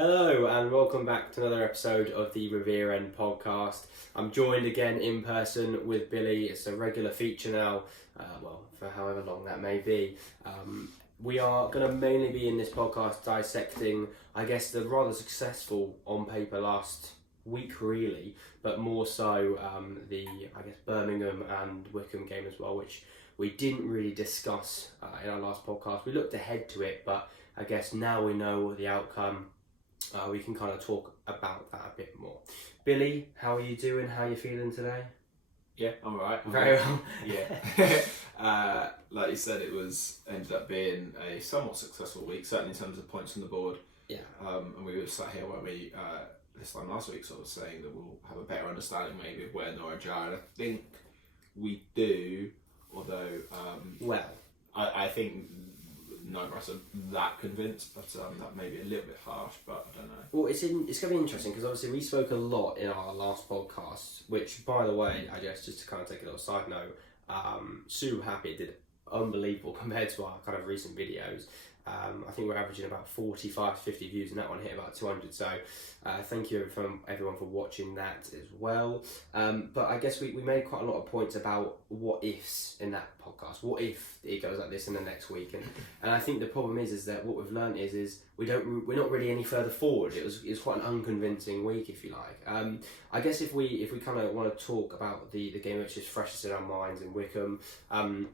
Hello and welcome back to another episode of the Revere End podcast. I'm joined again in person with Billy. It's a regular feature now, for however long that may be. We are going to mainly be in this podcast dissecting, I guess, the rather successful on paper last week really, but more so the Birmingham and Wycombe game as well, which we didn't really discuss in our last podcast. We looked ahead to it, but I guess now we know the outcome. We can kind of talk about that a bit more. Billy, how are you doing? How are you feeling today? Yeah, I'm alright. Very well. Yeah. Like you said, ended up being a somewhat successful week, certainly in terms of points on the board. Yeah. And we were sat here, weren't we, this time last week, sort of saying that we'll have a better understanding maybe of where Norwich are, and I think we do, although I think none of us are that convinced, but that may be a little bit harsh, but I don't know. Well, it's going to be interesting because obviously we spoke a lot in our last podcast, which, by the way, I guess just to kind of take a little side note, Sue Happy did unbelievable compared to our kind of recent videos. I think we're averaging about 45 to 50 views, and that one hit about 200. So thank you everyone for watching that as well. But I guess we made quite a lot of points about what ifs in that podcast. What if it goes like this in the next week? And I think the problem is that what we've learned is we're not really any further forward. It was quite an unconvincing week, if you like. I guess if we kind of want to talk about the game which is freshest in our minds in Wycombe,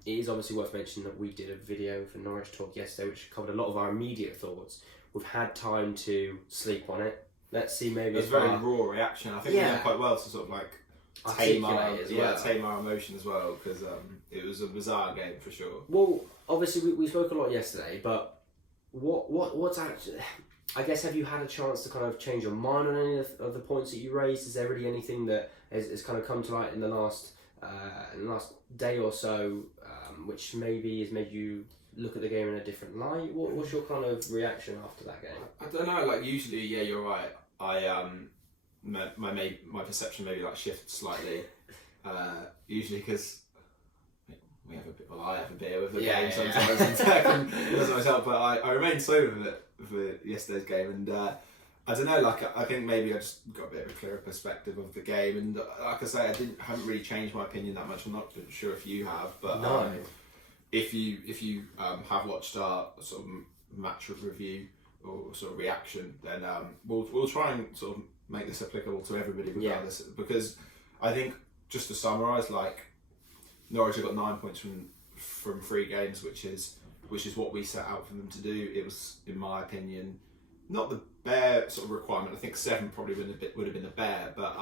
it is obviously worth mentioning that we did a video for Norwich Talk yesterday which covered a lot of our immediate thoughts. We've had time to sleep on it. Let's see, maybe it was a very raw reaction. I think we did quite well to sort of like tame our emotion as well, because it was a bizarre game for sure. Well, obviously we spoke a lot yesterday, but what's actually, I guess, have you had a chance to kind of change your mind on any of the points that you raised? Is there really anything that has kind of come to light in the last day or so, which maybe has made you look at the game in a different light? What's your kind of reaction after that game? I don't know. Like usually, yeah, you're right. My perception maybe like shifts slightly. Usually because we have a bit. Well, I have a beer with the game sometimes, and it doesn't always help. But I remained sober with it for yesterday's game, and I don't know. Like I think maybe I just got a bit of a clearer perspective of the game, and like I say, haven't really changed my opinion that much. I'm not sure if you have, but no. If you have watched our sort of match review or sort of reaction, then we'll try and sort of make this applicable to everybody regardless. Yeah. Because I think, just to summarise, like Norwich have got 9 points from 3 games, which is what we set out for them to do. It was, in my opinion, not the bare sort of requirement. I think 7 probably would have been the bare, but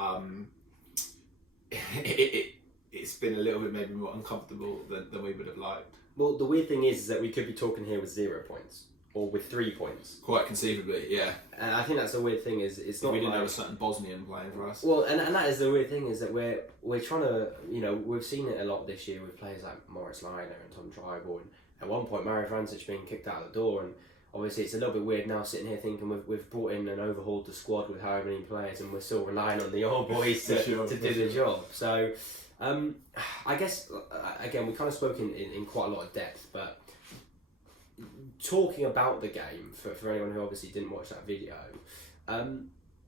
it's been a little bit maybe more uncomfortable than we would have liked. Well, the weird thing is that we could be talking here with 0 points. Or with 3 points. Quite conceivably, yeah. And I think that's the weird thing is it's not. We didn't have a certain Bosnian playing for us. Well, and that is the weird thing is that we're trying to, we've seen it a lot this year with players like Morris Liner and Tom Tribal, and at one point Mario Francic being kicked out of the door, and obviously it's a little bit weird now sitting here thinking we've brought in and overhauled the squad with however many players, and we're still relying on the old boys to do the job. So I guess again we kind of spoke in quite a lot of depth, but talking about the game for anyone who obviously didn't watch that video,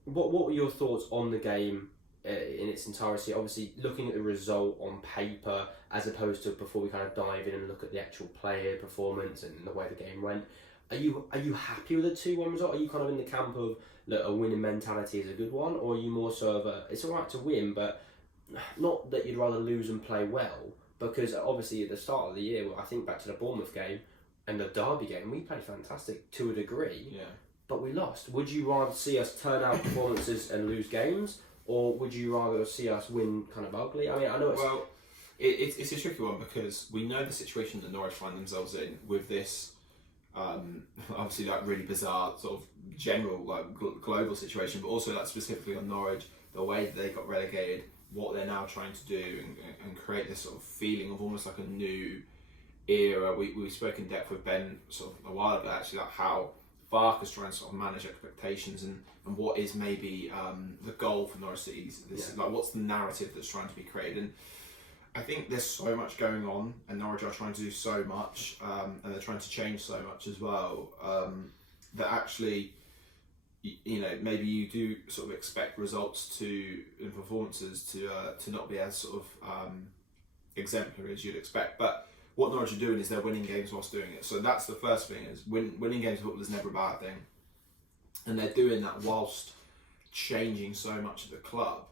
what were your thoughts on the game in its entirety? Obviously looking at the result on paper as opposed to before we kind of dive in and look at the actual player performance and the way the game went. Are you happy with the 2-1 result? Are you kind of in the camp of that a winning mentality is a good one, or are you more so of it's alright to win, but not that you'd rather lose and play well? Because obviously at the start of the year, I think back to the Bournemouth game and the Derby game, we played fantastic to a degree, but we lost. Would you rather see us turn out performances and lose games, or would you rather see us win kind of ugly? I mean, I know it's... Well, it's a tricky one because we know the situation that Norwich find themselves in with this, obviously like really bizarre sort of general like global situation, but also like specifically on Norwich, the way that they got relegated, what they're now trying to do and create this sort of feeling of almost like a new era. We spoke in depth with Ben sort of a while ago actually, like how Farke's trying to sort of manage expectations and what is maybe the goal for Norwich City. Like what's the narrative that's trying to be created. And I think there's so much going on, and Norwich are trying to do so much, and they're trying to change so much as well, that actually maybe you do sort of expect results and performances to not be as sort of exemplary as you'd expect. But what Norwich are doing is they're winning games whilst doing it. So that's the first thing, is winning games of football is never a bad thing. And they're doing that whilst changing so much of the club.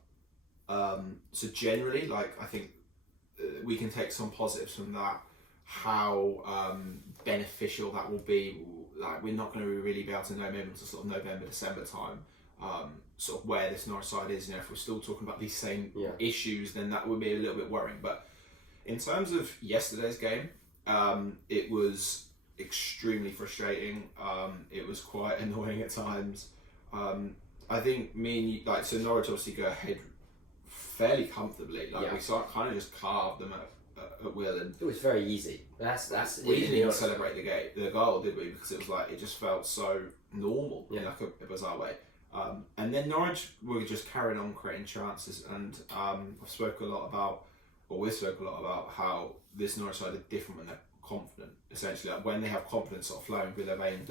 So generally, I think we can take some positives from that. How beneficial that will be. We're not going to really be able to know maybe until sort of November, December time, sort of where this Norwich side is. If we're still talking about these same issues, then that would be a little bit worrying. But in terms of yesterday's game, it was extremely frustrating. It was quite annoying at times. I think me and you, so Norwich obviously go ahead fairly comfortably. We kind of just carved them at will, and it was very easy. We didn't even celebrate the goal, did we? Because it was it just felt so normal in a bizarre way. And then Norwich were just carrying on creating chances, and we spoke a lot about how this Norwich side are different when they're confident. Essentially, when they have confidence sort of flowing through their veins,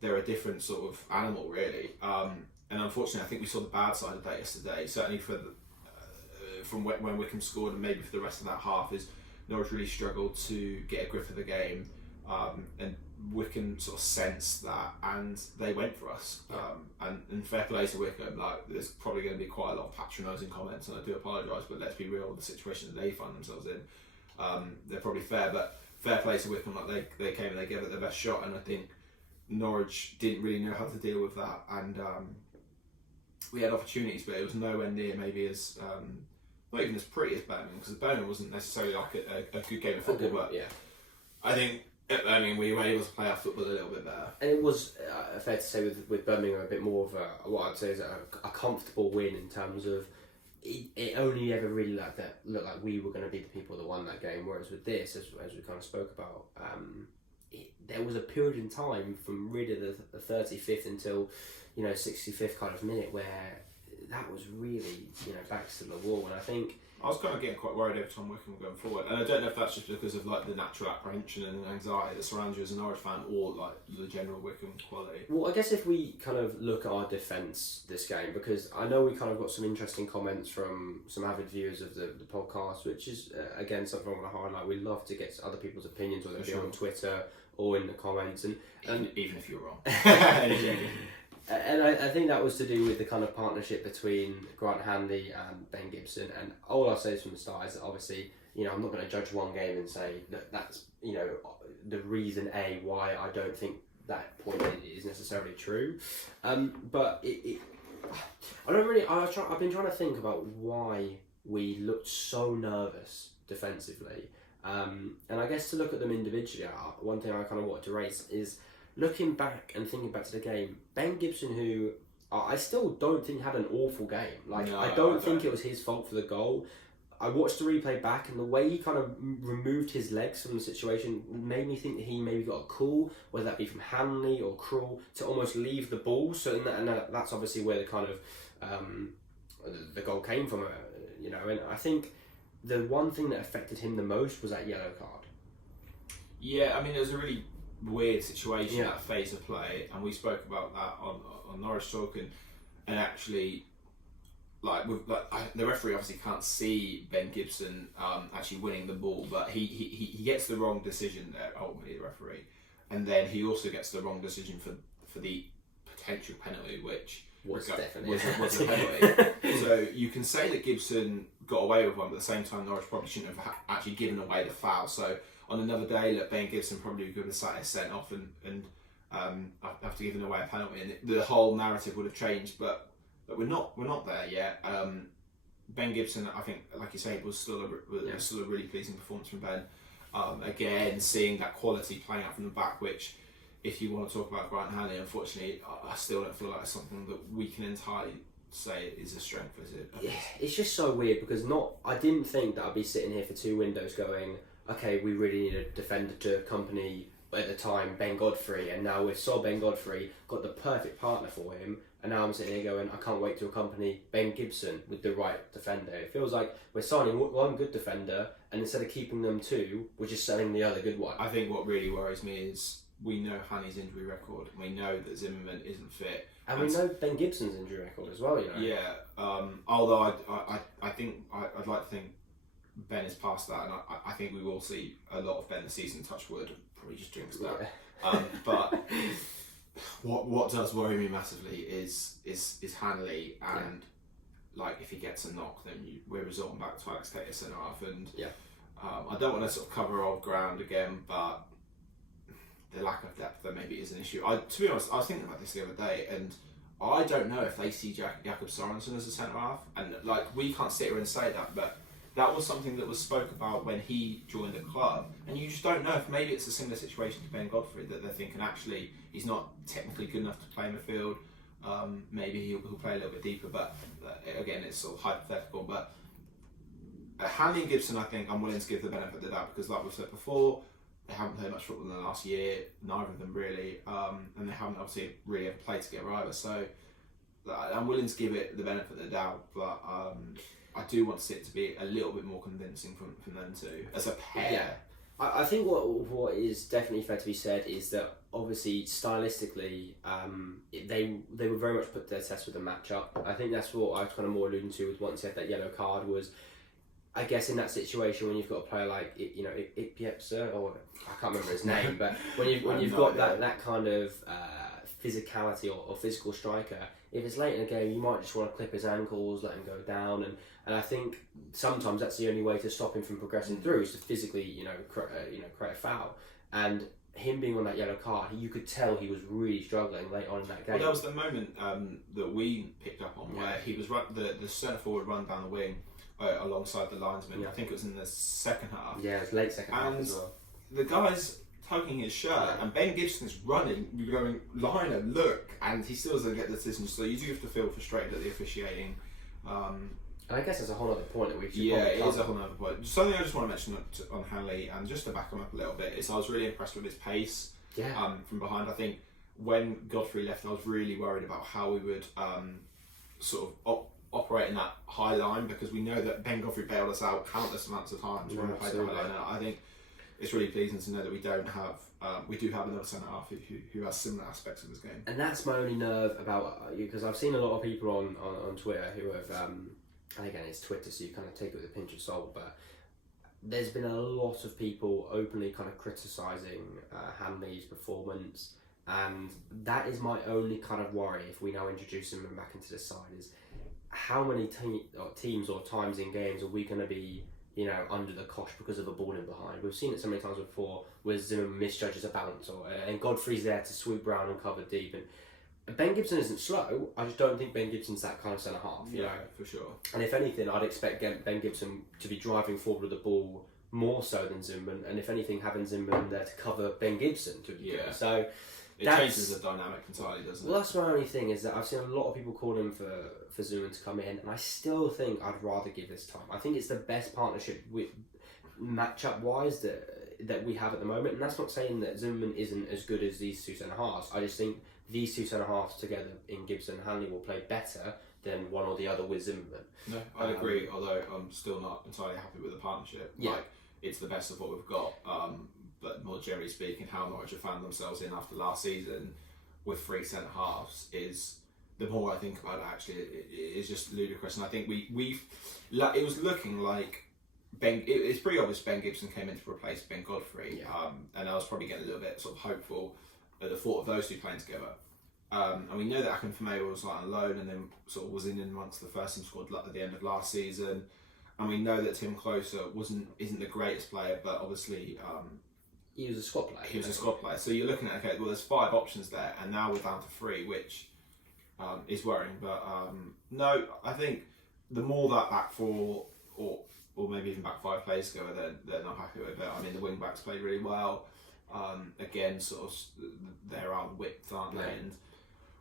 they're a different sort of animal, really. And unfortunately, I think we saw the bad side of that yesterday. Certainly from when Wycombe scored, and maybe for the rest of that half, is Norwich really struggled to get a grip of the game, and Wycombe sort of sensed that, and they went for us. And fair play to Wycombe. There's probably going to be quite a lot of patronising comments, and I do apologise, but let's be real, the situation that they find themselves in, they're probably fair. But fair play to Wycombe. They came and they gave it their best shot, and I think Norwich didn't really know how to deal with that, and we had opportunities, but it was nowhere near maybe as not even as pretty as Birmingham, because Birmingham wasn't necessarily a good game of football, but I think at Birmingham we were able to play our football a little bit better. And it was fair to say with Birmingham a bit more of what I'd say is a comfortable win, in terms of it only ever really looked like we were going to be the people that won that game, whereas with this, as we kind of spoke about, there was a period in time from really the 35th until 65th kind of minute where that was really backs to the wall. And I think I was kind of getting quite worried every time Wycombe were going forward, and I don't know if that's just because of the natural apprehension and anxiety that surrounds you as a Norwich fan, or the general Wycombe quality. Well, I guess if we kind of look at our defence this game, because I know we kind of got some interesting comments from some avid viewers of the podcast, which is again something I want to highlight. We love to get other people's opinions, whether it be on Twitter or in the comments, and even if you're wrong. And I think that was to do with the kind of partnership between Grant Hanley and Ben Gibson. And all I'll say from the start is that obviously, I'm not going to judge one game and say that that's, the reason why I don't think that point is necessarily true. But I don't really, I've been trying to think about why we looked so nervous defensively. And I guess to look at them individually, one thing I kind of wanted to raise is, looking back and thinking back to the game, Ben Gibson, who I still don't think had an awful game. I don't think it was his fault for the goal. I watched the replay back, and the way he kind of removed his legs from the situation made me think that he maybe got a call, whether that be from Hanley or Krul, to almost leave the ball. So that's obviously where the kind of the goal came from. And I think the one thing that affected him the most was that yellow card. Yeah, I mean, it was a really weird situation, that phase of play, and we spoke about that on Norwich Talk, and actually the referee obviously can't see Ben Gibson actually winning the ball, but he gets the wrong decision there, ultimately, the referee, and then he also gets the wrong decision for the potential penalty, which was definitely was a penalty. So you can say that Gibson got away with one, but at the same time Norwich probably shouldn't have actually given away the foul. So on another day, Ben Gibson probably could have sat sent off and after giving away a penalty, and the whole narrative would have changed. But we're not there yet. Ben Gibson, I think, like you say, was still a really pleasing performance from Ben. Again, seeing that quality playing out from the back, which, if you want to talk about Grant Hanley, unfortunately, I still don't feel like it's something that we can entirely say is a strength. Is it? Yeah, it's just so weird, because I didn't think that I'd be sitting here for two windows going, okay, we really need a defender to accompany, at the time, Ben Godfrey, and now we saw Ben Godfrey, got the perfect partner for him, and now I'm sitting here going, I can't wait to accompany Ben Gibson with the right defender. It feels like we're signing one good defender, and instead of keeping them two, we're just selling the other good one. I think what really worries me is we know Hanley's injury record. We know that Zimmerman isn't fit. And we know Ben Gibson's injury record as well, you know. Yeah. Although I think I'd like to think Ben is past that, and I think we will see a lot of Ben this season. Touch wood, probably just drinks that. Yeah. But what does worry me massively is Hanley, and like if he gets a knock, then we're resorting back to Alex Tate as centre half, and I don't want to sort of cover old ground again, but the lack of depth there maybe is an issue. To be honest, I was thinking about this the other day, and I don't know if they see Jakob Sorensen as a centre half, and like we can't sit here and say that, but that was something that was spoke about when he joined the club, and you just don't know if maybe it's a similar situation to Ben Godfrey, that they're thinking actually he's not technically good enough to play midfield. Maybe he'll play a little bit deeper, but again, it's sort of hypothetical. But Hanley and Gibson, I think I'm willing to give the benefit of the doubt, because like we've said before, they haven't played much football in the last year, neither of them really, and they haven't obviously really ever played together either. So I'm willing to give it the benefit of the doubt, but I do want it to be a little bit more convincing from them two as a pair. Yeah. I think what is definitely fair to be said is that obviously stylistically they were very much put to their test with the matchup. I think that's what I was kind of more alluding to with once he had that yellow card was, I guess in that situation when you've got a player like Ipiepsa, or I can't remember his name, but when you've got that kind of physicality or physical striker, if it's late in the game, you might just want to clip his ankles, let him go down, and I think sometimes that's the only way to stop him from progressing through is to physically create a foul. And him being on that yellow card, you could tell he was really struggling late on in that game. Well, that was the moment that we picked up on where he was the centre forward run down the wing alongside the linesman. I think it was in the second half. Yeah, it was late second half as well. The guy's tugging his shirt, and Ben Gibson's running, going, Liner, look, and he still doesn't get the decision. So you do have to feel frustrated at the officiating. And I guess that's a whole other point that we should it is a whole other point. Something I just want to mention on Hanley, and just to back him up a little bit, is I was really impressed with his pace from behind. I think when Godfrey left, I was really worried about how we would sort of operate in that high line, because we know that Ben Godfrey bailed us out countless amounts of times when we played the high line. And I think it's really pleasing to know that we do have another centre half who has similar aspects of his game. And that's my only nerve about you, because I've seen a lot of people on Twitter who have, and again it's Twitter, so you kind of take it with a pinch of salt, but there's been a lot of people openly kind of criticising Hanley's performance, and that is my only kind of worry if we now introduce him back into the side, is how many teams or times in games are we going to be under the cosh because of a ball in behind. We've seen it so many times before where Zimmerman misjudges a bounce, and Godfrey's there to swoop round and cover deep. And Ben Gibson isn't slow, I just don't think Ben Gibson's that kind of centre half. You know? For sure. And if anything, I'd expect Ben Gibson to be driving forward with the ball more so than Zimmerman, and if anything, having Zimmerman there to cover Ben Gibson to a degree. So it changes the dynamic entirely, doesn't it? Well, that's my only thing, is that I've seen a lot of people calling for Zimmerman to come in, and I still think I'd rather give this time. I think it's the best partnership matchup wise that we have at the moment, and that's not saying that Zimmerman isn't as good as these two centre halves. I just think these two centre halves together in Gibson and Hanley will play better than one or the other with Zimmerman. No, I'd agree, although I'm still not entirely happy with the partnership. Yeah. Like, it's the best of what we've got. But more generally speaking, how Norwich have found themselves in after last season with three centre halves is, the more I think about it, actually, it is just ludicrous. And I think it was looking like it's pretty obvious Ben Gibson came in to replace Ben Godfrey, and I was probably getting a little bit sort of hopeful at the thought of those two playing together. And we know that Akinfenwa was like on loan and then sort of was in amongst the first team squad at the end of last season. And we know that Tim Closer isn't the greatest player, but obviously he was a squad player. He was a squad player. So you're looking at, okay, well, there's 5 options there, and now we're down to 3, which is worrying. But no, I think the more that back 4 or maybe even back 5 plays together, they're not happy with it. I mean, the wing backs played really well. Again, sort of, they're out of width, aren't they? And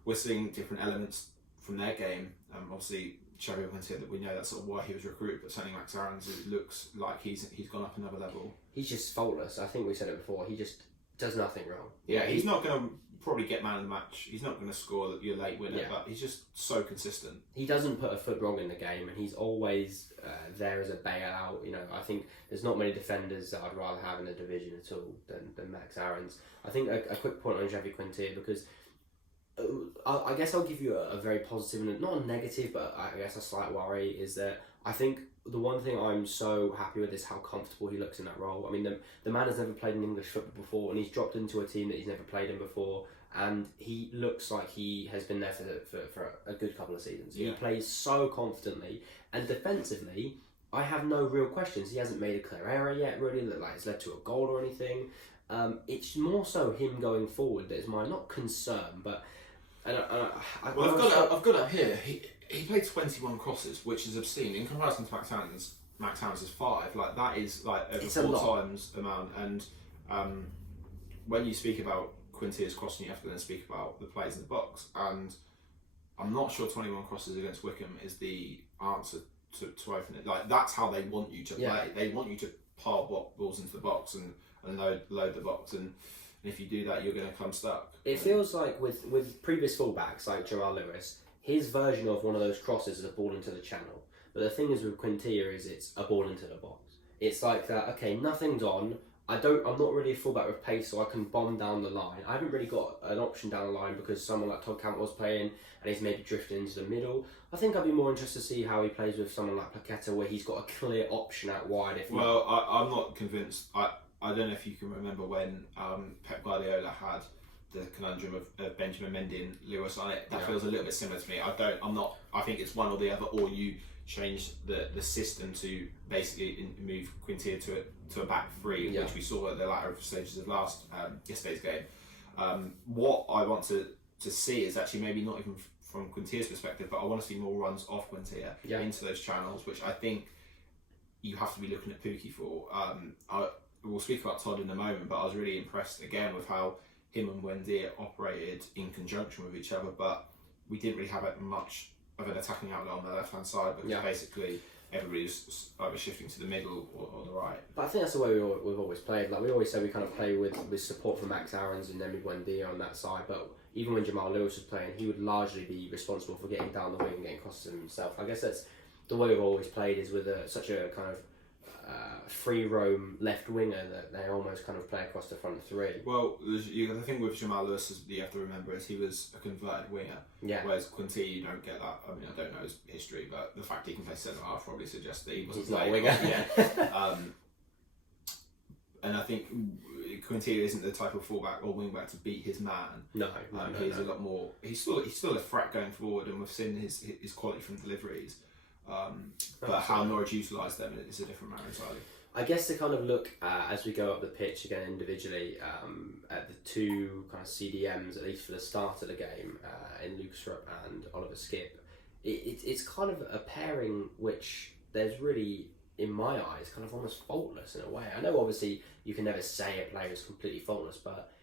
we're seeing different elements from their game. Obviously, Xavi can say that we know that's sort of why he was recruited, but certainly Max Aarons, it looks like he's gone up another level. He's just faultless. I think we said it before. He just does nothing wrong. Yeah, he's not going to probably get man of the match. He's not going to score your late winner, but he's just so consistent. He doesn't put a foot wrong in the game, and he's always there as a bailout. You know, I think there's not many defenders that I'd rather have in the division at all than Max Aarons. I think a quick point on Javi Quintier, because I guess I'll give you a very positive, and not a negative, but I guess a slight worry, is that I think the one thing I'm so happy with is how comfortable he looks in that role. I mean, the man has never played in English football before, and he's dropped into a team that he's never played in before, and he looks like he has been there for a good couple of seasons. He plays so confidently, and defensively, I have no real questions. He hasn't made a clear error yet, really, that like it's led to a goal or anything. It's more so him going forward that is my, not concern, but... I've got it here. He played 21 crosses, which is obscene in comparison to Max Aarons is 5. Like that is like over 4 times amount. And when you speak about Quintier's crossing, you have to then speak about the plays in the box. And I'm not sure 21 crosses against Wycombe is the answer to open it. Like that's how they want you to play. They want you to pile balls into the box and load the box. And if you do that, you're going to come stuck. It feels like with previous fullbacks like Jamal Lewis, his version of one of those crosses is a ball into the channel. But the thing is with Quintier is it's a ball into the box. It's like that, okay, nothing's on. I'm not really a fullback with pace, so I can bomb down the line. I haven't really got an option down the line because someone like Todd Campbell's playing and he's maybe drifting into the middle. I think I'd be more interested to see how he plays with someone like Paqueta, where he's got a clear option out wide. I'm not convinced. I don't know if you can remember when Pep Guardiola had the conundrum of Benjamin Mendy and Lewis on it. That feels a little bit similar to me. I think it's one or the other, or you change the system to basically move Quintier to a back three, which we saw at the latter stages of yesterday's game. What I want to see is actually maybe not even from Quintier's perspective, but I want to see more runs off Quintier into those channels, which I think you have to be looking at Pookie for. We'll speak about Todd in a moment, but I was really impressed again with how him and Wendy operated in conjunction with each other, but we didn't really have much of an attacking outlet on the left hand side because basically everybody was either shifting to the middle or the right. But I think that's the way we've always played. Like we always say, we kind of play with support from Max Aarons and then with Wendy on that side. But even when Jamal Lewis was playing, he would largely be responsible for getting down the wing and getting crosses himself. I guess that's the way we've always played, is with such a kind of free roam left winger that they almost kind of play across the front three. Well, the thing with Jamal Lewis is you have to remember is he was a converted winger. Whereas Quintier, you don't get that. I mean, I don't know his history, but the fact he can play centre half probably suggests that he wasn't not a winger. And I think Quintier isn't the type of fullback or wingback to beat his man. No. He's a lot more. He's still a threat going forward, and we've seen his quality from deliveries. But how Norwich utilise them is a different matter entirely. I guess to kind of look as we go up the pitch again individually at the two kind of CDMs, at least for the start of the game, in Lucas Rupp and Oliver Skipp, it's kind of a pairing which there's really, in my eyes, kind of almost faultless in a way. I know obviously you can never say a player is completely faultless, but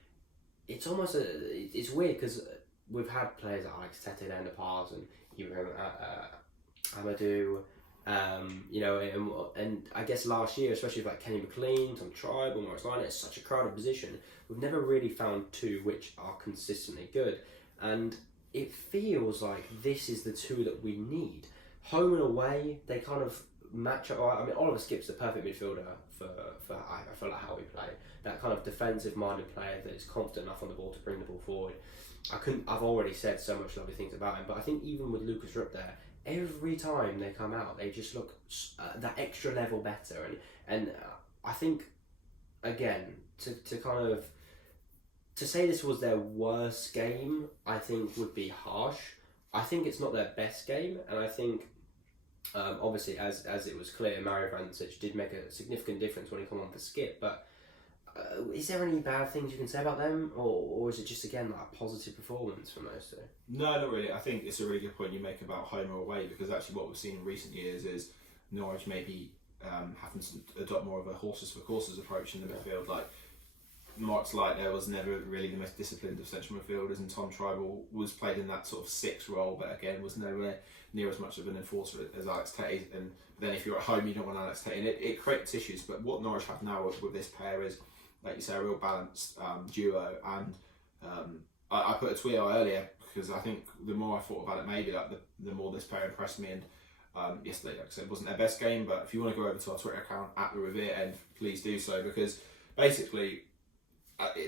it's almost it's weird because we've had players like Alex Tete there in the past, and even Amadou, and I guess last year, especially with like Kenny McLean, Tom Tribe, and Morris Lyon, it's such a crowded position. We've never really found two which are consistently good, and it feels like this is the two that we need. Home and away, they kind of match up. I mean, Oliver Skipp's the perfect midfielder for I feel like how we play. That kind of defensive-minded player that is confident enough on the ball to bring the ball forward. I've already said so much lovely things about him, but I think even with Lucas Rupp there, every time they come out, they just look that extra level better. And I think, again, to kind of to say this was their worst game, I think would be harsh. I think it's not their best game, and I think obviously as it was clear, Mario Vrancic did make a significant difference when he came on for Skip. But is there any bad things you can say about them, or is it just again like a positive performance from those two? No, not really. I think it's a really good point you make about home or away, because actually what we've seen in recent years is Norwich maybe having to adopt more of a horses for courses approach in the midfield. Like Mark Slidell was never really the most disciplined of central midfielders, and Tom Tribal was played in that sort of 6 role, but again was nowhere near as much of an enforcer as Alex Tate. And then if you're at home, you don't want Alex Tate, and it creates issues. But what Norwich have now with this pair is like you say, a real balanced duo. And I put a tweet out earlier because I think the more I thought about it, maybe like the more this pair impressed me. And yesterday, like I said, wasn't their best game, but if you want to go over to our Twitter account at the Revere End, please do so, because basically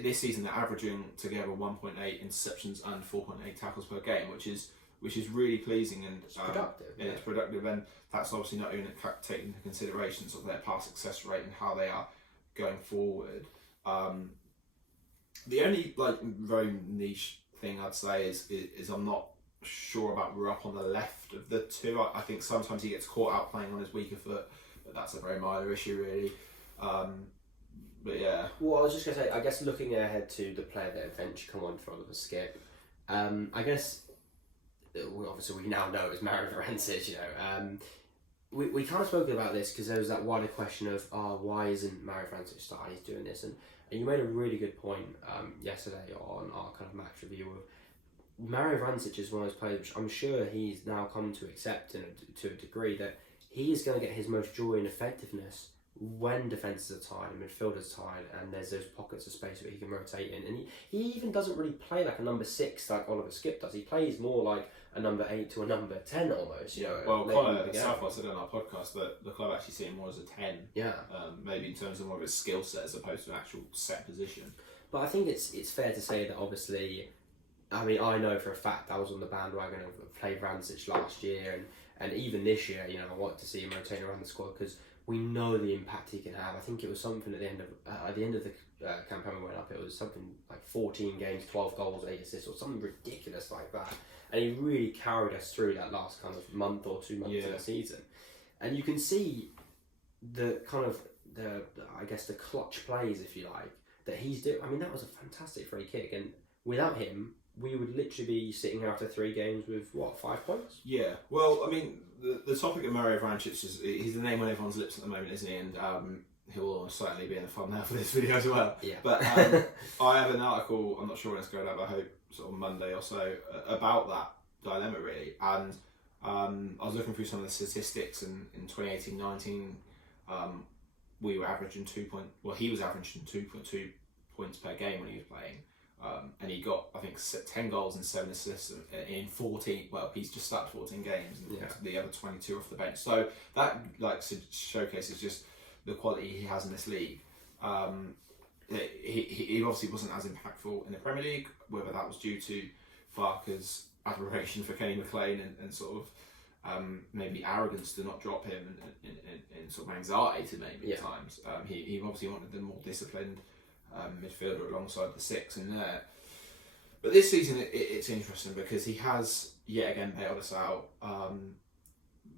this season they're averaging together 1.8 interceptions and 4.8 tackles per game, which is really pleasing, and it's productive. And it's productive, and that's obviously not even taking into consideration sort of their pass success rate and how they are going forward. The only like very niche thing I'd say is I'm not sure about Rupp on the left of the two. I think sometimes he gets caught out playing on his weaker foot, but that's a very minor issue really. But yeah. Well, I was just going to say, I guess looking ahead to the player that eventually come on for Oliver Skipp, I guess, obviously we now know it's Mario Vrancic, you know. We kind of spoke about this because there was that wider question of, why isn't Mario Vrancic starting? He's doing this. And you made a really good point yesterday on our kind of match review of Mario Vrancic is one of those players which I'm sure he's now come to accept to a degree that he is going to get his most joy and effectiveness when defences are tired and midfielders are tired and there's those pockets of space where he can rotate in. And he even doesn't really play like a number 6 like Oliver Skipp does. He plays more like a number 8 to a number 10 almost. You know. Well, Connor Southwell said on our podcast that the club actually see him more as a 10. Yeah. Maybe in terms of more of his skill set as opposed to an actual set position. But I think it's fair to say that obviously, I mean, I know for a fact I was on the bandwagon of play Vrancic last year and even this year, you know, I want to see him rotate around the squad because we know the impact he can have. I think it was something at the end of the campaign we went up, it was something like 14 games, 12 goals, 8 assists, or something ridiculous like that. And he really carried us through that last kind of month or 2 months of the season. And you can see the kind of I guess the clutch plays, if you like, that he's doing. I mean, that was a fantastic free kick, and without him, we would literally be sitting here after 3 games with, 5 points? Yeah, well, I mean, the topic of Mario Vrancic he's the name on everyone's lips at the moment, isn't he? And he'll certainly be in the thumbnail for this video as well. Yeah. But I have an article, I'm not sure when it's going out, but I hope sort of Monday or so, about that dilemma really. And I was looking through some of the statistics, and in 2018-19, we were averaging he was averaging 2.2 points per game when he was playing. And he got, I think, 10 goals and 7 assists in 14. Well, he's just started 14 games, and the other 22 off the bench. So that showcases just the quality he has in this league. He obviously wasn't as impactful in the Premier League, whether that was due to Farke's admiration for Kenny McLean and sort of maybe arrogance to not drop him and sort of anxiety maybe at times. He obviously wanted the more disciplined midfielder alongside the 6 in there. But this season it's interesting because he has yet again bailed us out.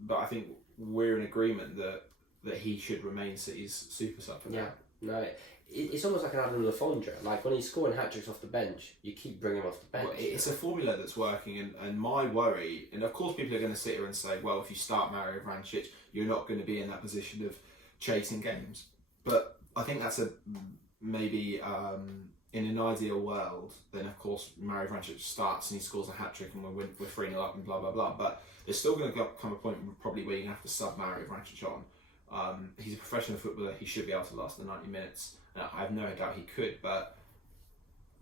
But I think we're in agreement that he should remain City's super sub for now. No, it's almost like an Adam Lafondra. Like when he's scoring hat-tricks off the bench, you keep bringing him off the bench. Well, it's a formula that's working, and my worry, and of course people are going to sit here and say, well, if you start Mario Vrancic, you're not going to be in that position of chasing games. But I think that's maybe in an ideal world, then of course Mario Vrancic starts and he scores a hat-trick and we're 3-0 up and blah blah blah. But there's still going to come a point probably where you're going to have to sub Mario Vrancic on. He's a professional footballer, he should be able to last the 90 minutes. I have no doubt he could, but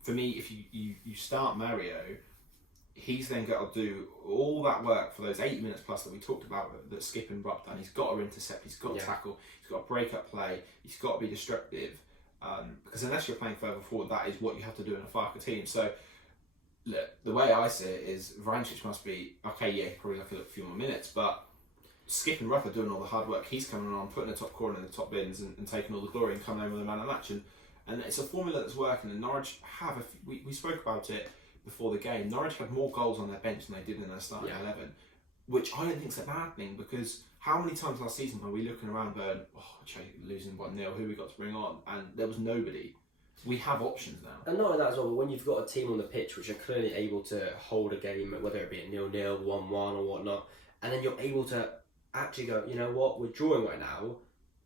for me, if you start Mario, he's then got to do all that work for those 80 minutes plus that we talked about that Skipp and Rupp done. He's got to intercept, he's got to tackle, he's got to break up play, he's got to be destructive. Because unless you're playing further forward, that is what you have to do in a Farke team. So, look, the way I see it is Vrancic must be, okay, yeah, probably like a few more minutes, but Skipp and Rupp are doing all the hard work. He's coming on, putting the top corner in the top bins and taking all the glory and coming home with a man of the match. And it's a formula that's working, and Norwich have, we spoke about it before the game, Norwich had more goals on their bench than they did in their starting 11, which I don't think is a bad thing, because how many times last season were we looking around going, losing 1-0, who we got to bring on? And there was nobody. We have options now. And not only that as well, but when you've got a team on the pitch which are clearly able to hold a game, whether it be a 0-0, 1-1 or whatnot, and then you're able to actually go, you know what, we're drawing right now,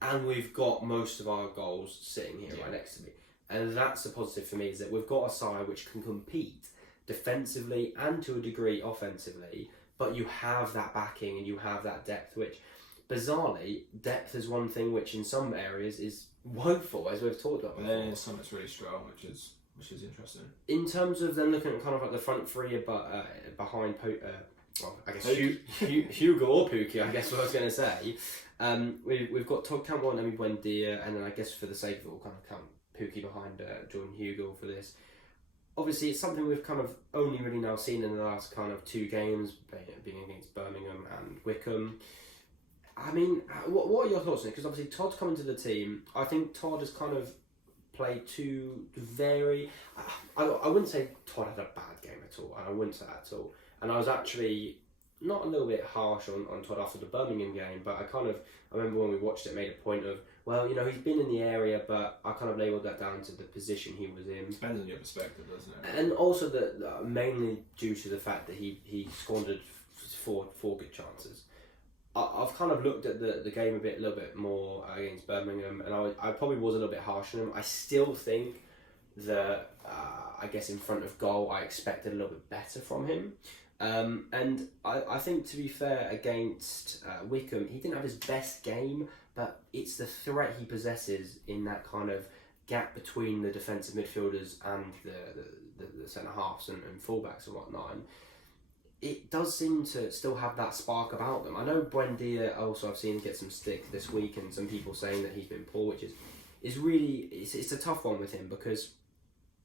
and we've got most of our goals sitting here right next to me. And that's the positive for me, is that we've got a side which can compete defensively and to a degree offensively, but you have that backing and you have that depth, which bizarrely, depth is one thing which in some areas is woeful, as we've talked about before. And then some that's really strong, which is interesting. In terms of then looking at kind of like the front three, but behind, I guess Hugo or Pookie, I guess what I was going to say. We've got Todd Cantwell and Emi Buendia, and then I guess for the sake of it, we'll kind of count Pookie behind Jordan Hugo for this. Obviously, it's something we've kind of only really now seen in the last kind of 2 games, being against Birmingham and Wycombe. I mean, what are your thoughts on it? Because obviously Todd's coming to the team. I think Todd has kind of played 2 very... I wouldn't say Todd had a bad game at all, and I wouldn't say that at all. And I was actually not a little bit harsh on Todd after the Birmingham game, but I remember when we watched it, made a point of, well, you know, he's been in the area, but I kind of labelled that down to the position he was in. Depends on your perspective, doesn't it? And also mainly due to the fact that he squandered 4 good chances. I've kind of looked at the game a little bit more against Birmingham, and I probably was a little bit harsh on him. I still think that, I guess in front of goal, I expected a little bit better from him. And I think, to be fair, against Wycombe, he didn't have his best game, but it's the threat he possesses in that kind of gap between the defensive midfielders and the centre-halves and full-backs and whatnot. And it does seem to still have that spark about them. I know Buendia also, I've seen get some stick this week, and some people saying that he's been poor, which is really, it's a tough one with him, because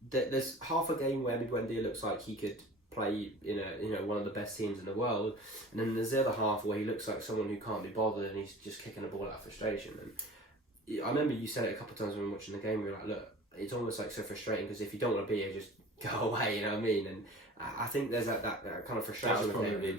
there's half a game where Buendia looks like he could play in one of the best teams in the world, and then there's the other half where he looks like someone who can't be bothered and he's just kicking the ball out of frustration. And I remember you said it a couple of times when we were watching the game, we were like, look, it's almost like so frustrating, because if you don't want to be here, just go away, you know what I mean? And I think there's that kind of frustration. That was probably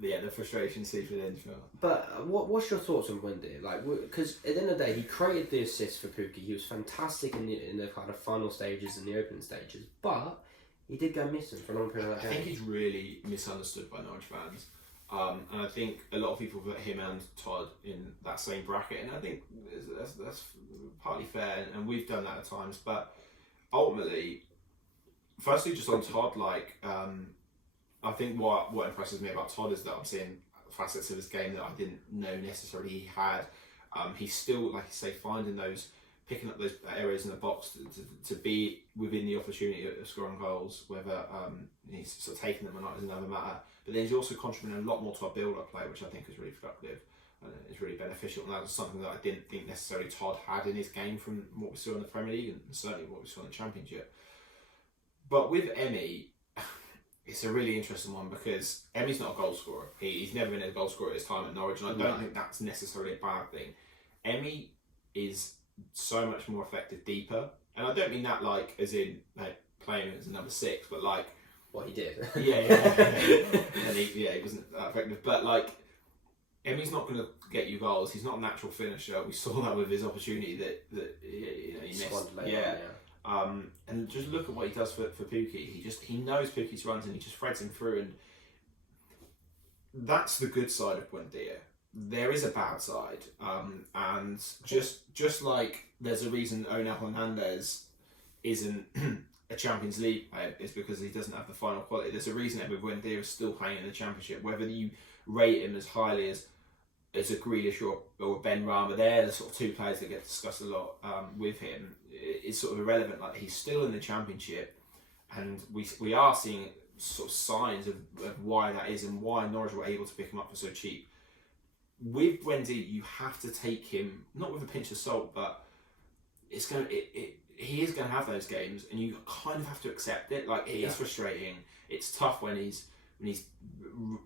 the frustration sees within Phil. But what's your thoughts on Buendia? Like, because at the end of the day, he created the assist for Pookie. He was fantastic in the kind of final stages and the opening stages, but he did go missing for a long period of that game. I think he's really misunderstood by Norwich fans. And I think a lot of people put him and Todd in that same bracket, and I think that's partly fair, and we've done that at times. But ultimately, firstly, just on Todd, I think what impresses me about Todd is that I'm seeing facets of his game that I didn't know necessarily he had. He's still, like you say, picking up those areas in the box to be within the opportunity of scoring goals, whether he's sort of taking them or not is another matter. But then he's also contributing a lot more to our build-up play, which I think is really productive and is really beneficial. And that was something that I didn't think necessarily Todd had in his game from what we saw in the Premier League and certainly what we saw in the Championship. But with Emi, it's a really interesting one, because Emi's not a goal scorer. He's never been a goal scorer at his time at Norwich, and I don't think that's necessarily a bad thing. Emi is so much more effective deeper, and I don't mean that as in playing as a number 6, but what he did. Yeah. And he wasn't that effective, but Emi's not going to get you goals. He's not a natural finisher. We saw that with his opportunity that he missed. And just look at what he does for Pookie. He knows Pookie's runs and he just threads him through, and that's the good side of Buendia. There is a bad side, and just like there's a reason Onel Hernandez isn't a Champions League player, is because he doesn't have the final quality. There's a reason Emi Buendia is still playing in the Championship. Whether you rate him as highly as a Grealish or a Ben Rama, they're the sort of 2 players that get discussed a lot with him. It's sort of irrelevant. He's still in the Championship, and we are seeing sort of signs of why that is and why Norwich were able to pick him up for so cheap. With Buendia, you have to take him not with a pinch of salt, but he is going to have those games, and you kind of have to accept it. It is frustrating. It's tough when he's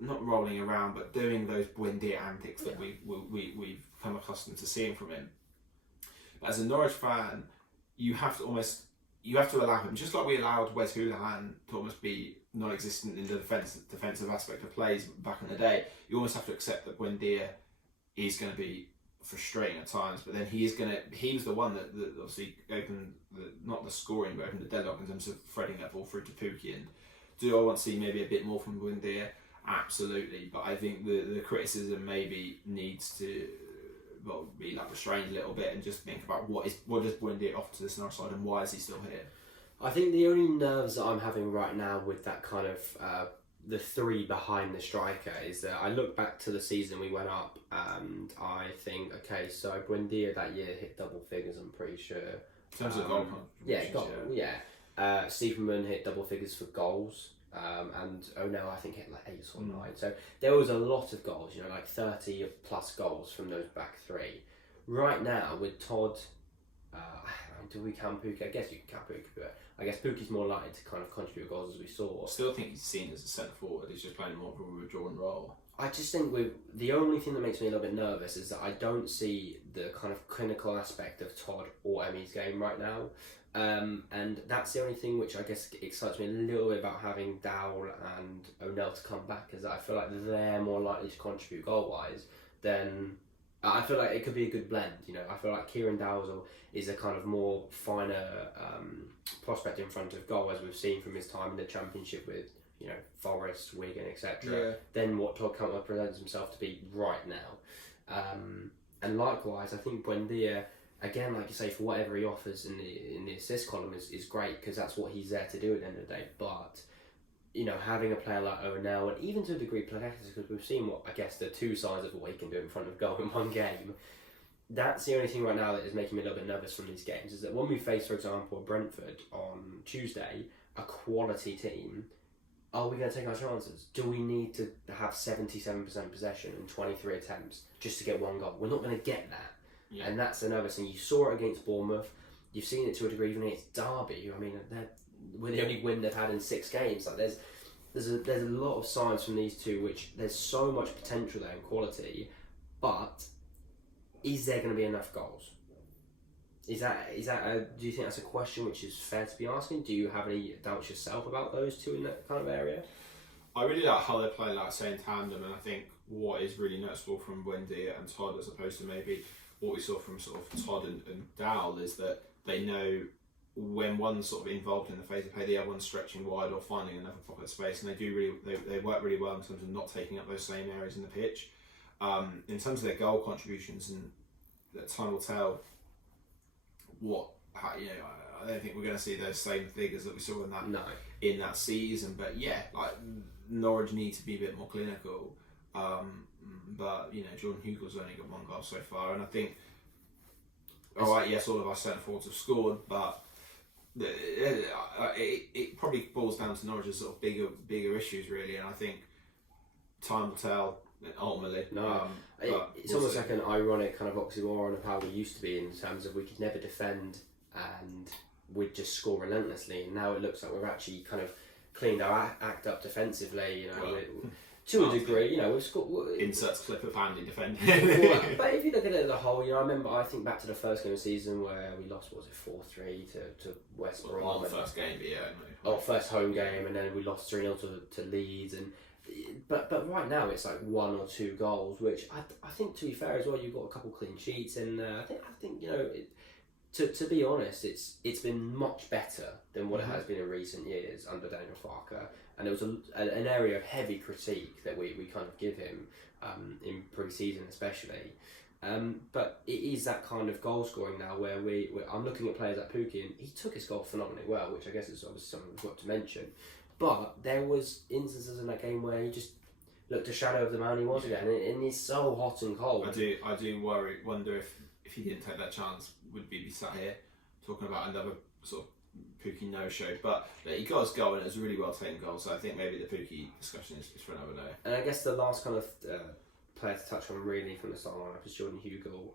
not rolling around, but doing those Buendia antics that we've come accustomed to seeing from him. But as a Norwich fan, you have to allow him, just like we allowed Wes Hoolahan to almost be non-existent in the defensive aspect of plays back in the day. You almost have to accept that Buendia is going to be frustrating at times, but then he was the one that obviously opened not the scoring, but opened the deadlock in terms of threading that ball through to Pookie. And do I want to see maybe a bit more from Buendia? Absolutely, but I think the criticism maybe needs to be restrained a little bit and just think about what does Buendia offer to this Norwich side, and why is he still here? I think the only nerves that I'm having right now with that kind of the three behind the striker is that I look back to the season we went up, and I think, okay, so Buendia that year hit double figures, I'm pretty sure. In terms of goal contributions, Stephenman hit double figures for goals, and O'Neill I think hit like 8 or 9. So there was a lot of goals, like 30 plus goals from those back three. Right now with Todd, do we count Pukki? I guess you can count Pukki, but I guess Pukki's more likely to kind of contribute goals as we saw. I still think he's seen as a centre forward. He's just playing more of a withdrawn role. I just think the only thing that makes me a little bit nervous is that I don't see the kind of clinical aspect of Todd or Emmy's game right now. And that's the only thing which I guess excites me a little bit about having Dowell and O'Neill to come back, is that I feel like they're more likely to contribute goal-wise than... I feel like it could be a good blend, I feel like Kieran Dowell is a kind of more finer prospect in front of goal, as we've seen from his time in the Championship with, Forest, Wigan, etc. Than what Todd Cantwell presents himself to be right now. And likewise, I think Buendia, again, like you say, for whatever he offers in the assist column is great, because that's what he's there to do at the end of the day. But having a player like O'Neill, and even to a degree Plakatis, because we've seen what I guess the two sides of what he can do in front of goal in one game. That's the only thing right now that is making me a little bit nervous from these games, is that when we face, for example, Brentford on Tuesday, a quality team, are we going to take our chances? Do we need to have 77% possession and 23 attempts just to get one goal? We're not going to get that. Yeah. And that's the nervous thing. You saw it against Bournemouth. You've seen it to a degree even against Derby. I mean, we're the only win they've had in 6 games. Like there's a lot of signs from these two, which there's so much potential there in quality, but is there going to be enough goals? Do you think that's a question which is fair to be asking? Do you have any doubts yourself about those two in that kind of area? I really like how they play, like I say, in tandem, and I think what is really noticeable from Buendia and Todd, as opposed to maybe what we saw from sort of Todd and Dowell, is that they know when one's sort of involved in the phase of play, the other one's stretching wide or finding another pocket space, and they work really well in terms of not taking up those same areas in the pitch. In terms of their goal contributions, and that time will tell I don't think we're going to see those same figures that we saw in that season. But Norwich need to be a bit more clinical. But Jordan Hugo's only got 1 goal so far, and I think all of our centre forwards have scored, but it probably boils down to Norwich's sort of bigger issues really, and I think time will tell ultimately. It's almost like an ironic kind of oxymoron of how we used to be, in terms of we could never defend and we'd just score relentlessly, and now it looks like we've actually kind of cleaned our act up defensively. To a degree, we've scored. Inserts clip of Andy defending. But if you look at it as a whole, I think back to the first game of the season where we lost, 4-3 to West Brom. Well, the first game, but yeah. First home game, and then we lost 3-0 to Leeds, but right now it's like 1 or 2 goals, which I think, to be fair as well, you've got a couple clean sheets, and I think to be honest, it's been much better than what it has been in recent years under Daniel Farker. And there was an area of heavy critique that we kind of give him in pre-season especially. But it is that kind of goal scoring now where I'm looking at players like Pukki, and he took his goal phenomenally well, which I guess is obviously something we've got to mention. But there was instances in that game where he just looked a shadow of the man he was again, and he's so hot and cold. I do wonder if he didn't take that chance, would we be sat here talking about another sort of Pukki no-show? But he got his goal, and it was a really well taken goal, so I think maybe the Pukki discussion is for another day. And I guess the last kind of player to touch on really from the start lineup is Jordan Hugo.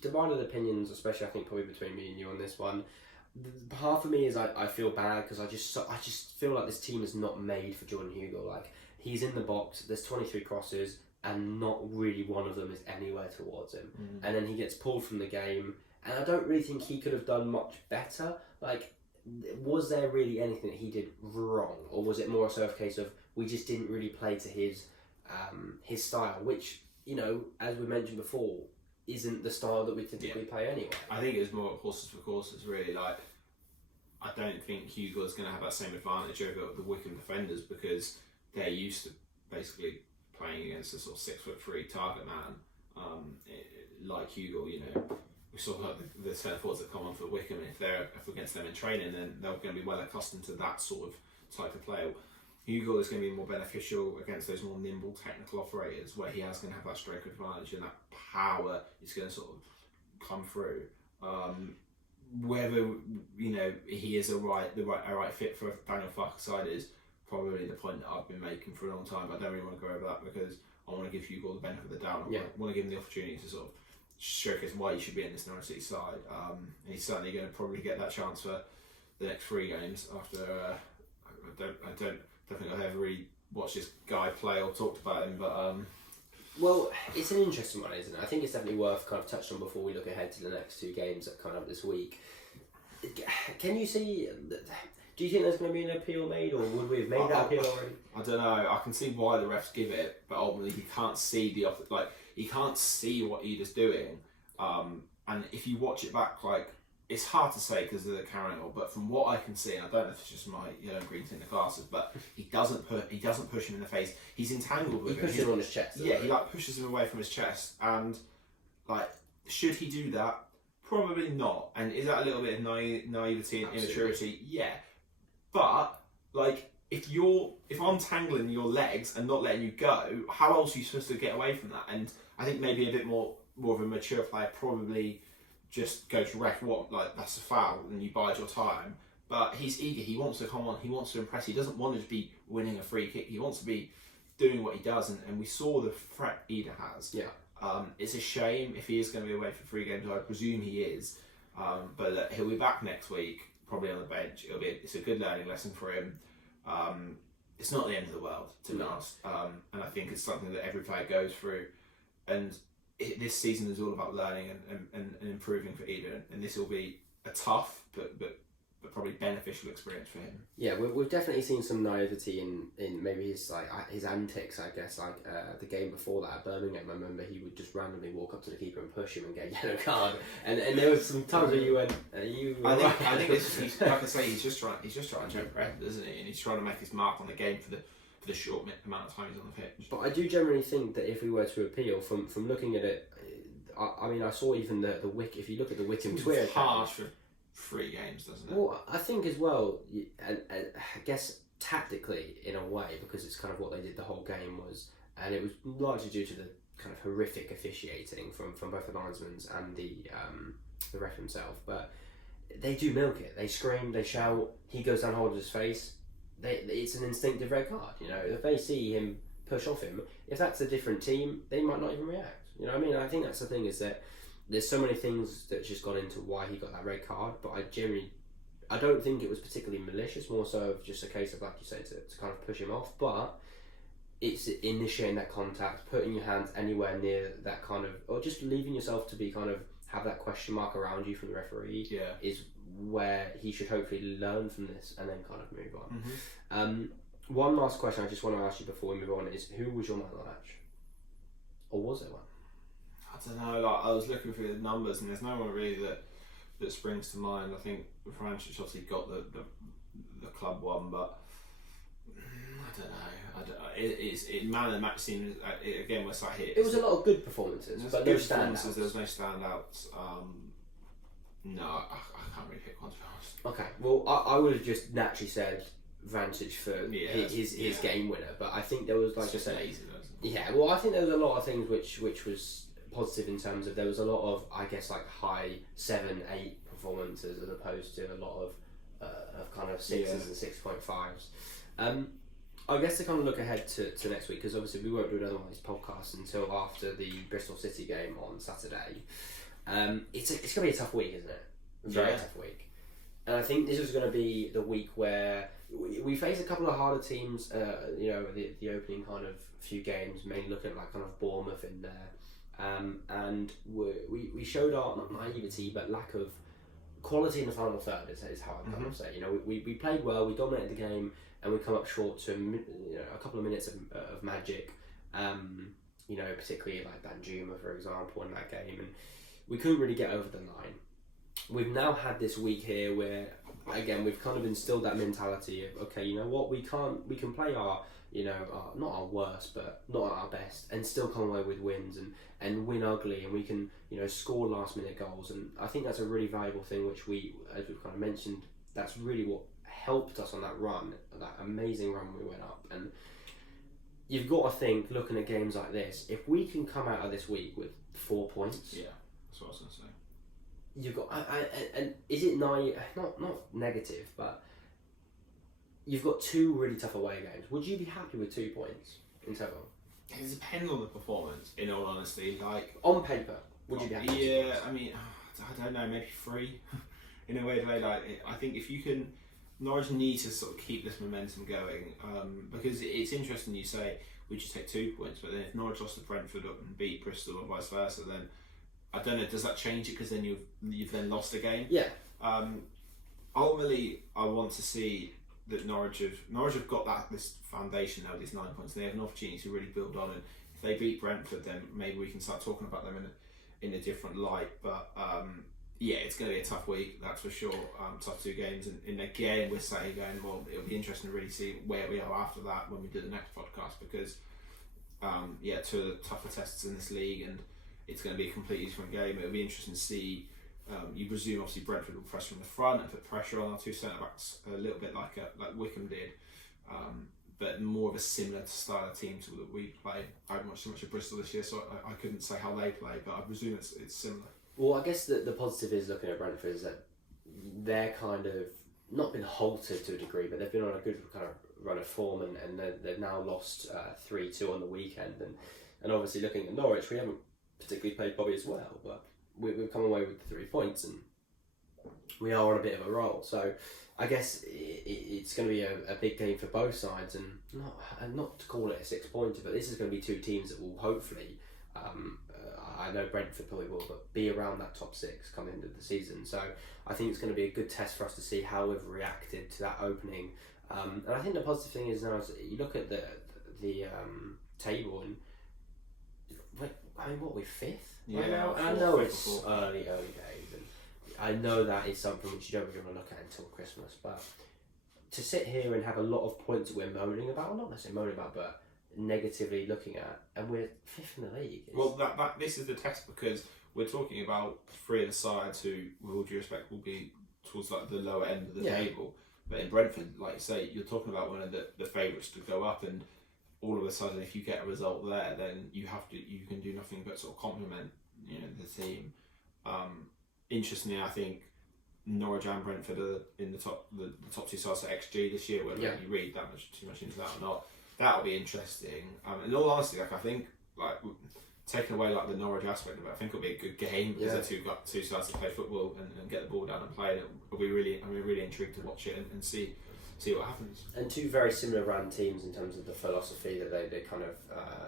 Divided opinions, especially I think probably between me and you on this one. Half of me is I feel bad because I just feel like this team is not made for Jordan Hugo. Like, he's in the box, there's 23 crosses, and not really one of them is anywhere towards him. And then he gets pulled from the game, and I don't really think he could have done much better. Like, was there really anything that he did wrong, or was it more so a case of we just didn't really play to his style, which, as we mentioned before, isn't the style that we typically play anyway. I think it was more horses for courses, really. Like, I don't think Hugo is going to have that same advantage over the Wycombe defenders, because they're used to basically playing against a sort of 6'3" target man like Hugo. We saw the centre forwards that come on for Wycombe, and if we're against them in training, then they're going to be well accustomed to that sort of type of play. Hugo is going to be more beneficial against those more nimble technical operators, where he has going to have that stroke advantage and that power is going to sort of come through. Whether he is a right fit for Daniel Farke's side is probably the point that I've been making for a long time. But I don't really want to go over that because I want to give Hugo the benefit of the doubt. I want to give him the opportunity to sort of showcase why he should be in this Norwich City side. And he's certainly going to probably get that chance for the next 3 games. After I don't think I've ever really watched this guy play or talked about him, but well, it's an interesting one, isn't it? I think it's definitely worth kind of touching on before we look ahead to the next 2 games that come up this week. Can you see? Do you think there's going to be an appeal made, or would we have made that appeal already? I don't know. I can see why the refs give it, but ultimately he can't see he can't see what Ida's doing. And if you watch it back, it's hard to say because of the camera angle, but from what I can see, and I don't know if it's just my yellow and green tinted glasses, but he doesn't push him in the face. He's entangled with him. He pushes him on his chest. Yeah, he pushes him away from his chest, and should he do that? Probably not. And is that a little bit of naivety and immaturity? Yeah, but if I'm tangling your legs and not letting you go, how else are you supposed to get away from that? And I think maybe a bit more of a mature player probably just go to ref, that's a foul, and you bide your time. But he's eager, he wants to come on, he wants to impress, he doesn't want to just be winning a free kick, he wants to be doing what he does, and we saw the threat Ida has. Yeah. It's a shame if he is going to be away for 3 games, I presume he is, but he'll be back next week, probably on the bench. It's a good learning lesson for him. It's not the end of the world, to be honest, and I think it's something that every player goes through, and this season is all about learning and improving for Ida, and this will be a tough but probably beneficial experience for him. Yeah, we've definitely seen some naivety in maybe his antics, I guess, the game before that at Birmingham. I remember he would just randomly walk up to the keeper and push him and get a yellow card, and there was some times where you went, I think it's like I say, he's just trying to impress, isn't he? And he's trying to make his mark on the game for the short amount of time he's on the pitch. But I do generally think that if we were to appeal, from looking at it, I saw even the Wycombe. If you look at the Wycombe Twitter, it's harsh for 3 games, doesn't it? Well, I think as well, and I guess tactically in a way, because it's kind of what they did the whole game was, and it was largely due to the kind of horrific officiating from both the linesmen and the ref himself. But they do milk it. They scream, they shout. He goes down, holds his face. It's an instinctive red card. If they see him push off him, if that's a different team, they might not even react. You know what I mean? I think that's the thing, is that there's so many things that's just gone into why he got that red card, but I don't think it was particularly malicious, more so of just a case of, like you say, to kind of push him off, but it's initiating that contact, putting your hands anywhere near that kind of, or just leaving yourself to be kind of, have that question mark around you from the referee, is where he should hopefully learn from this and then kind of move on. Mm-hmm. One last question I just want to ask you before we move on is, who was your man of the match? Or was there one? I don't know, I was looking through the numbers and there's no one really that springs to mind. I think Francis obviously got the club one, but I don't know. Man of the match seems, again, we're sat here. It was a lot of good performances, but no standouts. There was no standouts. No, I can't really pick one, to be honest. Okay, well, I would have just naturally said Vantage for his game winner, but I think there was, like I said, well, I think there was a lot of things which was positive in terms of, there was a lot of, I guess, high 7-8 performances as opposed to a lot of kind of 6s and 6.5s. I guess to kind of look ahead to next week, because obviously we won't do another one of these podcasts until after the Bristol City game on Saturday. It's going to be a tough week, isn't it? A very tough week. And I think this is going to be the week where we face a couple of harder teams, the opening kind of few games, mainly looking at kind of Bournemouth in there. And we showed our, not naivety, but lack of quality in the final third is how I kind of say. We played well, we dominated the game, and we come up short to a couple of minutes of magic. Particularly like Danjuma, for example, in that game, and we couldn't really get over the line. We've now had this week here where, again, we've kind of instilled that mentality of, okay, you know what, we can play our, not our worst, but not our best, and still come away with wins and win ugly, and we can, score last minute goals. And I think that's a really valuable thing, which we, as we've kind of mentioned, that's really what helped us on that run, that amazing run we went up. And you've got to think, looking at games like this, if we can come out of this week with 4 points, Yeah, that's what I was going to say. you've got, and is it not negative, but you've got 2 really tough away games. Would you be happy with 2 points in total? It depends on the performance, in all honesty. Like, On paper, would you be happy with 2 yeah, points? I mean, I don't know, maybe 3 in a weird way. Like, I think if you can, Norwich need to sort of keep this momentum going, because it's interesting you say we just take 2 points, but then if Norwich lost to Brentford and beat Bristol or vice versa, then I don't know, does that change it because then you've then lost a game? Yeah. Ultimately, I want to see that Norwich have got this foundation now, these 9 points, and they have an opportunity to really build on. And if they beat Brentford, then maybe we can start talking about them in a different light. But yeah, it's going to be a tough week, that's for sure. Tough 2 games, and again we're saying going, well, it'll be interesting to really see where we are after that when we do the next podcast, because 2 of the tougher tests in this league, and it's going to be a completely different game. It'll be interesting to see. You presume obviously Brentford will press from the front and put pressure on our 2 centre backs a little bit like Wycombe did, but more of a similar style of team to that we play. I haven't watched so much of Bristol this year, so I couldn't say how they play, but I presume it's similar. Well, I guess the positive is looking at Brentford is that they're kind of not been halted to a degree, but they've been on a good kind of run of form, and they've now lost 3-2 on the weekend, and obviously looking at Norwich, we haven't particularly played Bobby as well, but we've come away with 3 points, and we are on a bit of a roll. So I guess it's going to be a big game for both sides, and not to call it a 6-pointer, but this is going to be 2 teams that will hopefully, I know Brentford probably will, but be around that top 6 coming into the season. So I think it's going to be a good test for us to see how we've reacted to that opening. And I think the positive thing is now, you look at the table, and I mean, what, we're 5th right now? And I know it's early days, and I know that is something which you don't really want to look at until Christmas, but to sit here and have a lot of points that we're moaning about, well, not necessarily moaning about, but negatively looking at, and we're 5th in the league. Well, this is the test, because we're talking about 3 of the sides who, with all due respect, will be towards like the lower end of the table. But in Brentford, like you say, you're talking about one of the favourites to go up, and all of a sudden, if you get a result there, then you can do nothing but sort of compliment, the team. Interestingly, I think Norwich and Brentford are in the top 2 sides at XG this year. Whether you read too much into that or not, that'll be interesting. In all honesty, I think taking away the Norwich aspect of it, I think it'll be a good game, because they've got 2 sides to play football and get the ball down and play. And I'm really intrigued to watch it and see what happens. And 2 very similar run teams in terms of the philosophy that they kind of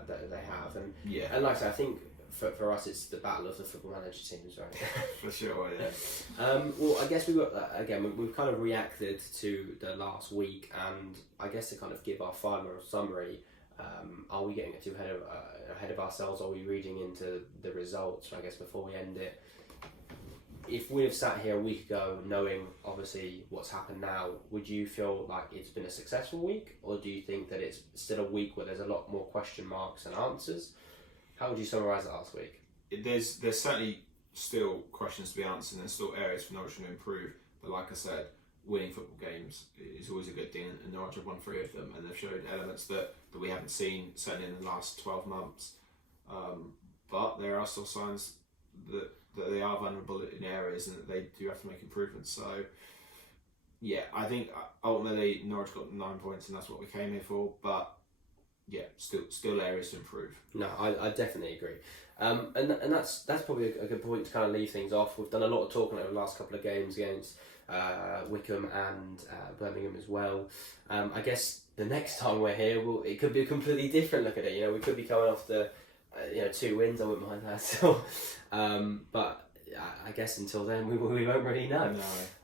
that they have, and like I said, I think for us it's the battle of the football manager teams, right? For sure, yeah. Well, I guess we've kind of reacted to the last week, and I guess to kind of give our final summary. Are we getting too ahead of ourselves? Are we reading into the results? I guess before we end it, if we have sat here a week ago knowing obviously what's happened now, would you feel like it's been a successful week, or do you think that it's still a week where there's a lot more question marks than answers? How would you summarise it last week? There's certainly still questions to be answered, and there's still areas for Norwich to improve, but like I said, winning football games is always a good thing, and Norwich have won 3 of them, and they've showed elements that we haven't seen certainly in the last 12 months. But there are still signs that they are vulnerable in areas, and that they do have to make improvements. So yeah, I think ultimately Norwich got 9 points, and that's what we came here for. But yeah, still areas to improve. No, I definitely agree. And that's probably a good point to kind of leave things off. We've done a lot of talking over the last couple of games against Wycombe and Birmingham as well. I guess the next time we're here, it could be a completely different look at it. We could be coming off the 2 wins. I wouldn't mind that still. But I guess until then we won't really know.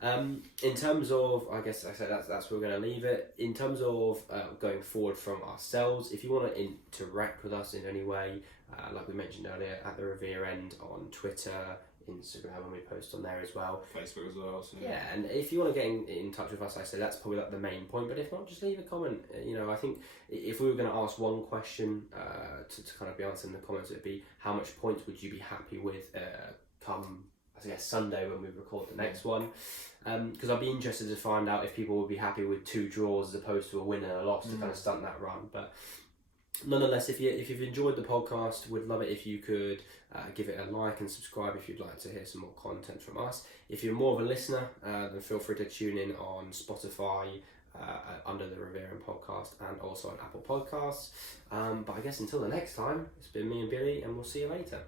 No. In terms of, I guess I said that's where we're going to leave it. In terms of going forward from ourselves, if you want to interact with us in any way, like we mentioned earlier, at the Revere End on Twitter, Instagram, and we post on there as well. Facebook as well. So. Yeah, and if you want to get in touch with us, I say that's probably the main point. But if not, just leave a comment. I think if we were going to ask one question to kind of be answered in the comments, it'd be how much points would you be happy with come, I I guess Sunday when we record the next one. Because I'd be interested to find out if people would be happy with 2 draws as opposed to a win and a loss to kind of stunt that run. But nonetheless, if you've enjoyed the podcast, we'd love it if you could give it a like and subscribe if you'd like to hear some more content from us. If you're more of a listener, then feel free to tune in on Spotify under the Reverian podcast and also on Apple Podcasts. But I guess until the next time, it's been me and Billy, and we'll see you later.